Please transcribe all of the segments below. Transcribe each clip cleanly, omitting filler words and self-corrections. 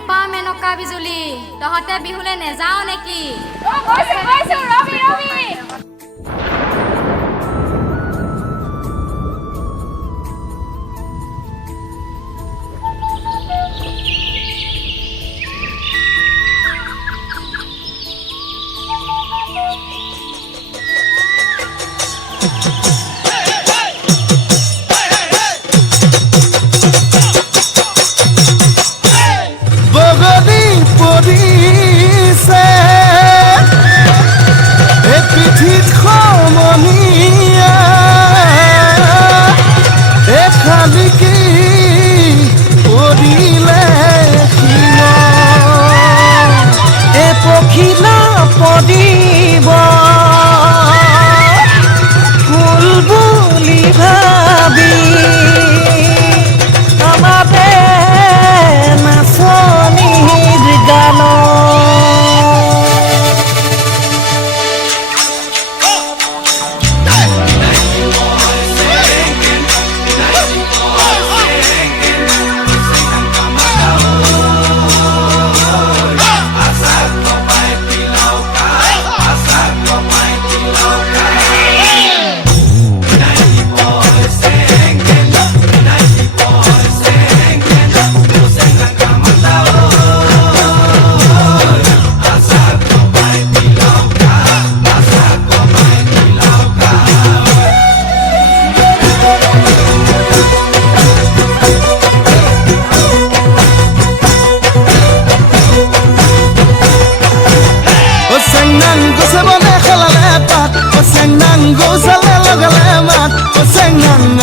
ৰূপা মেনকা বিজুলি তহতে বিহুলে নেযাও নেকি ৰবি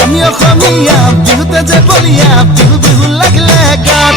আমি অসমীয়া বিহুতে যে বলিয়া বিহু বিহু লাগিলে গাত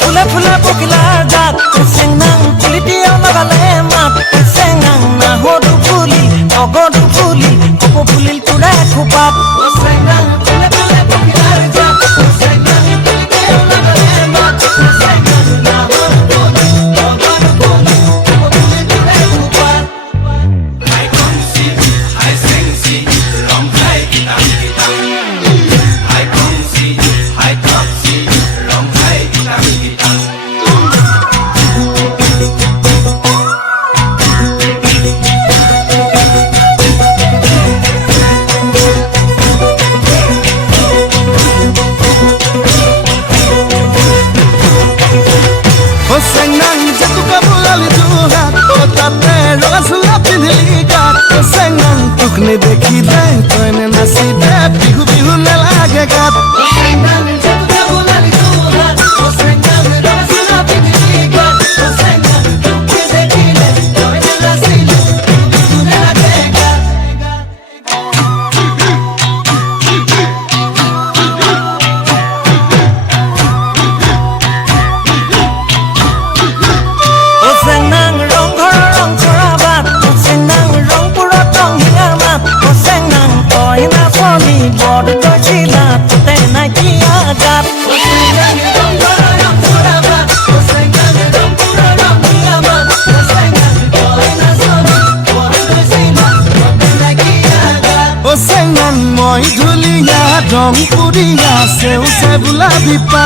ফুলে ফুলে পখিলা জাত চেংনাং ফুলি দিয়া লগালে মাত চেংনাং নাহদু ফুলি অগদু ফুলি কপৌ ফুলিল তোৰা খোপাত চেংনাং ফুলে ফুলে পখিলা জাত চেংনাং ফুলি দিয়া লগালে মাত চেংনাং নাহদু ফুলি অগদু ফুলি কপৌ ফুলিল তোৰা খোপাত হাই কংসি হাই চেংসি ৰং খাই কিতাং কিতাং হাই কংসি হাই টক্সি ৰং খাই কিতাং কিতাং দেখি দে তইনে নাচি দে বিহু বিহু নেলাগে গাত মই ধুলিয়া ৰং পুৰিয়া সেউছে বোলা বিপা